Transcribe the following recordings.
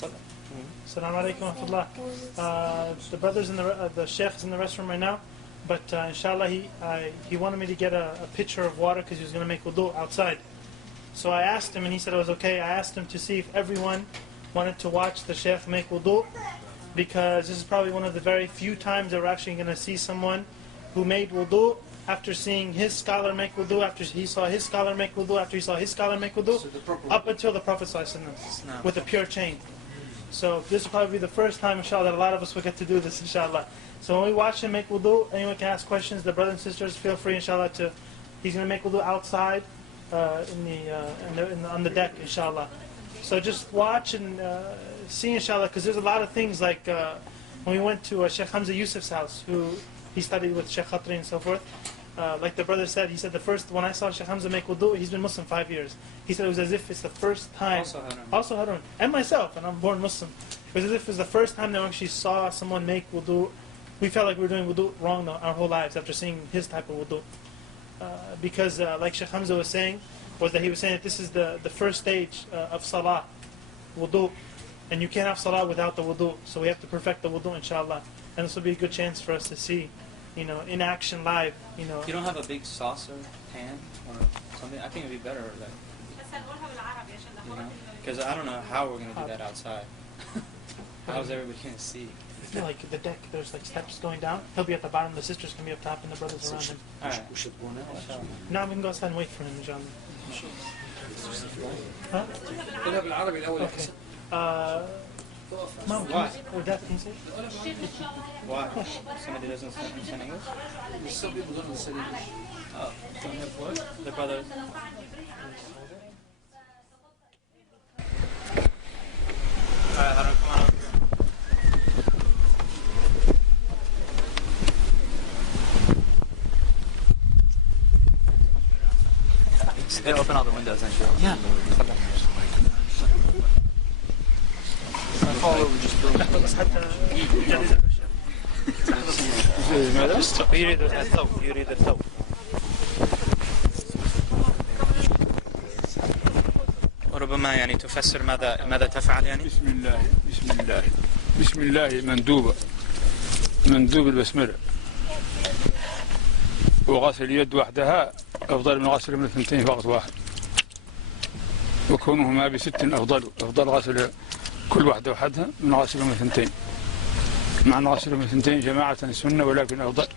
Assalamu alaikum wa rahmatullah. The brother's in the sheikh is in the restroom right now, but inshallah he wanted me to get a pitcher of water because he was going to make wudu outside. So I asked him and he said it was okay. I asked him to see if everyone wanted to watch the sheikh make wudu, because this is probably one of the very few times that we're actually going to see someone who made wudu after seeing his scholar make wudu, after he saw his scholar make wudu, after he saw his scholar make wudu, up until the Prophet ﷺ with a pure chain. So this will probably be the first time, inshallah, that a lot of us will get to do this, inshallah. So when we watch him make wudu, anyone can ask questions. The brothers and sisters, feel free, inshallah, to. He's going to make wudu outside on the deck, inshallah. So just watch and see, inshallah, because there's a lot of things like when we went to Sheikh Hamza Yusuf's house, who he studied with Sheikh Khatri and so forth. Like the brother said, he said when I saw Sheikh Hamza make wudu, he's been Muslim 5 years. He said it was as if it's the first time. Also Harun. And myself, and I'm born Muslim. It was as if it was the first time that we actually saw someone make wudu. We felt like we were doing wudu wrong our whole lives after seeing his type of wudu. Because like Sheikh Hamza was saying, that he was saying that this is the first stage of salah, wudu. And you can't have salah without the wudu. So we have to perfect the wudu, inshallah. And this will be a good chance for us to see, in action live, You don't have a big saucer pan or something? I think it'd be better, because I don't know how we're going to do that outside. How's everybody going to see? I feel like the deck, there's like steps going down. He'll be at the bottom, the sisters can be up top, and the brothers around him. Alright. No, we can go outside and wait for him, inshallah. Huh? Okay. Mom, or Dad, can you say? Why? Somebody doesn't understand English? Some people don't understand English. Don't have what? The brothers. Alright, Harun, come on up. They open all the windows, actually. Yeah. يريد الثوب وربما يعني تفسر ماذا تفعل يعني. بسم الله مندوب البسملة، وغسل اليد وحدها أفضل من غسل من الثنتين فقط واحد، وكونهما بست أفضل غسل كل واحدة وحدها من غسل من الثنتين، مع أن غسل من الثنتين جماعة سنة، ولكن أفضل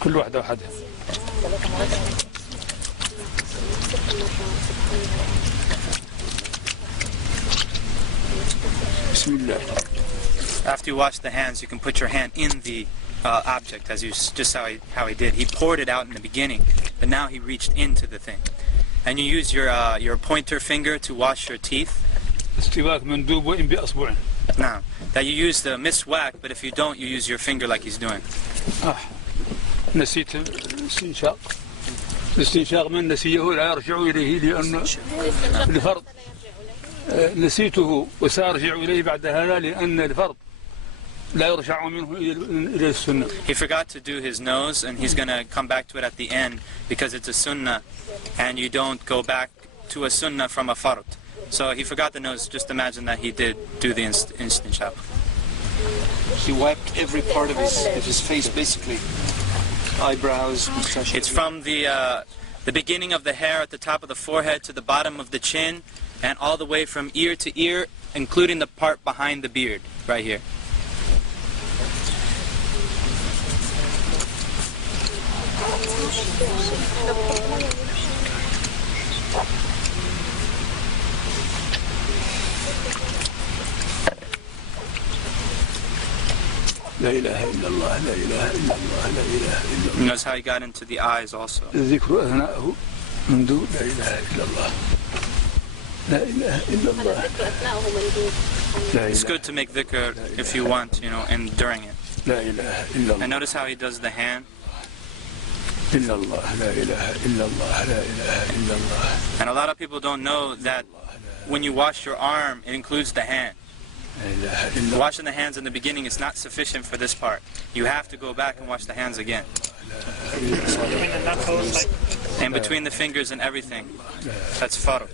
كل واحدة وحدها. بسم الله. After you wash the hands, you can put your hand in the object, as just how he did. He poured it out in the beginning, but now he reached into the thing. And you use your pointer finger to wash your teeth. استواك مندوب وإن بأصبع. Now, that you use the miswak, but if you don't, you use your finger like he's doing. نسيت الاستنشاق من نسيه لا يرجع إليه لأن الفرض نسيته وسأرجع إليه بعد هذا لأن الفرض لا يرجع منه إلى السنة. He forgot to do his nose, and he's going to come back to it at the end because it's a sunnah, and you don't go back to a sunnah from a fard. So he forgot the nose. Just imagine that he did do the istinshaq. He wiped every part of his face, basically. Eyebrows, mustache. It's from the beginning of the hair at the top of the forehead to the bottom of the chin, and all the way from ear to ear, including the part behind the beard, right here. لا إله إلا الله لا إله إلا الله لا إله إلا الله. Notice how he got into the eyes also. الذكر أثناءه منذ لا إله إلا الله لا إله إلا الله. It's good to make dhikr if you want, and during it. لا إله إلا الله. And notice how he does the hand. إلا الله لا إله إلا الله لا إله إلا الله. And a lot of people don't know that when you wash your arm, it includes the hand. Washing the hands in the beginning is not sufficient for this part. You have to go back and wash the hands again. And between the fingers and everything. That's fard.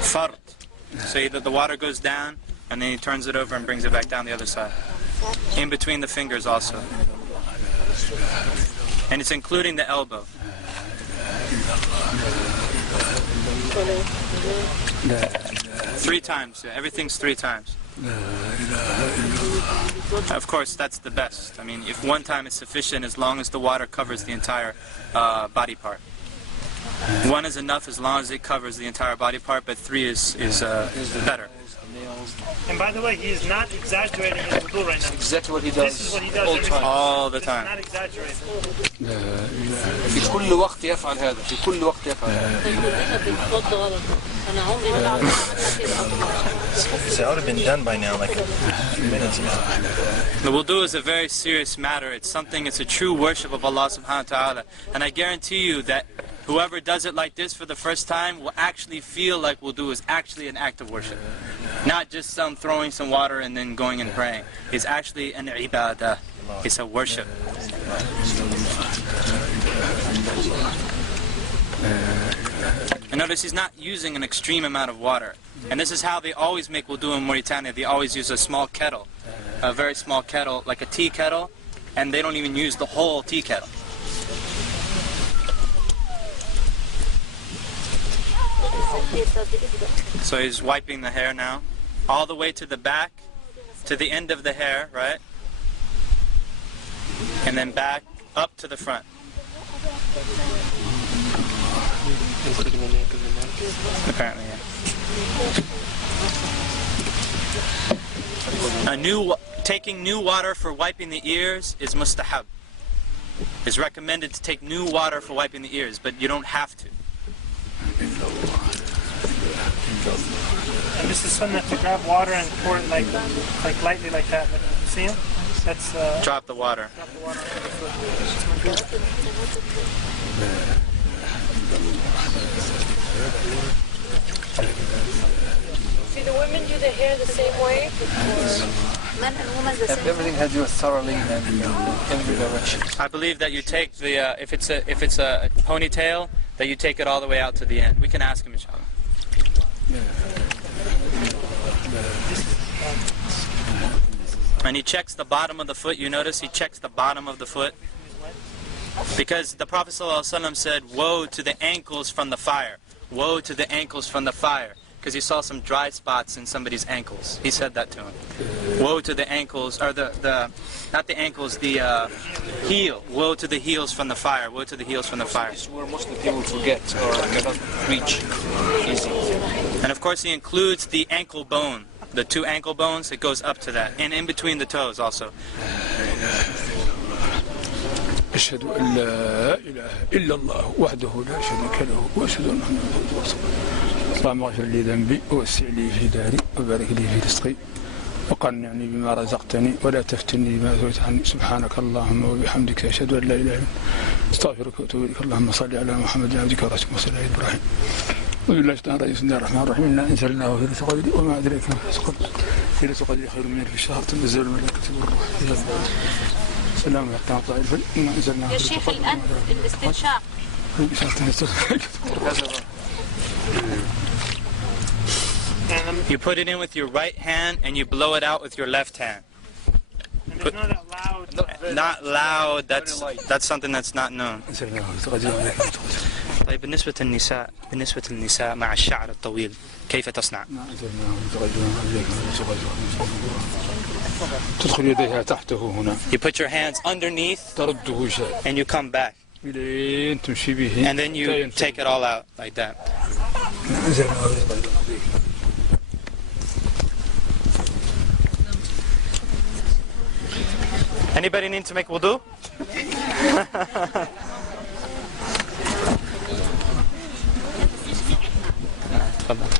Fard. So either the water goes down and then he turns it over and brings it back down the other side. In between the fingers also. And it's including the elbow. Three times, yeah, everything's 3 times. Of course, that's the best. I mean, if 1 time is sufficient, as long as the water covers the entire body part. 1 is enough as long as it covers the entire body part, but 3 is better. And by the way, he is not exaggerating his wudu right now. Exactly what he does. This is what he does all the time. Not exaggerating. في كل وقت يفعل هذا. في كل وقت يفعل هذا. So that would have been done by now, like a few minutes ago. The wudu is a very serious matter. It's something, it's a true worship of Allah subhanahu wa ta'ala. And I guarantee you that whoever does it like this for the first time will actually feel like wudu is actually an act of worship. Not just some throwing some water and then going and praying. It's actually an ibadah. It's a worship. And notice he's not using an extreme amount of water. And this is how they always make wudu in Mauritania. They always use a small kettle, a very small kettle, like a tea kettle, and they don't even use the whole tea kettle. So he's wiping the hair now, all the way to the back, to the end of the hair, right? And then back up to the front. Apparently, yeah. Taking new water for wiping the ears is mustahab. It's recommended to take new water for wiping the ears, but you don't have to. And this is sunnah to grab water and pour it like lightly like that. Like, you see him? That's drop the water. Drop the water. Do the women do the hair the same way? Men and women the same way? Everything has to do thoroughly in every direction. I believe that you take the if it's a ponytail, that you take it all the way out to the end. We can ask him, inshallah. And he checks the bottom of the foot. You notice he checks the bottom of the foot, because the Prophet ﷺ said, "Woe to the ankles from the fire! Woe to the ankles from the fire!" Because he saw some dry spots in somebody's ankles. He said that to him. Woe to the ankles, or not the ankles, the heel. Woe to the heels from the fire. Woe to the heels from the fire. This is where Muslim people forget or cannot reach easy. And of course he includes the ankle bone. The 2 ankle bones, it goes up to that. And in between the toes also. أشهد أن لا إله إلا الله وحده لا شريك له وأشهد أن محمدا عبده ورسوله اللهم اغفر لي ذنبي ووسع لي في داري وبارك لي في رزقي وقنعني بما رزقتني ولا تفتني بما زويت عني سبحانك اللهم وبحمدك أشهد أن لا إله إلا أنت أستغفرك وأتوب إليك اللهم صل على محمد عبدك ورسولك وسيدنا إبراهيم وبالله الرحمن الرحيم بسم الله الرحمن الرحيم إنا أنزلناه في ليلة القدر وما أدراك ما ليلة القدر خير من 1000 شهر تنزل الملائكة والروح فيها سلام حتى مطلع الفجر إنا أنزلناه يا شيخ الآن الاستنشاق. You put it in with your right hand and you blow it out with your left hand. And it's not that loud. Not loud. That's something that's not known. طيب بالنسبة للنساء مع الشعر الطويل كيف تصنع؟ تدخل يديها تحته هنا. You put your hands underneath ترده شيء. and you come back. إلين تمشي به. And then you take it all out like that. Anybody need to make wudu? تفضل.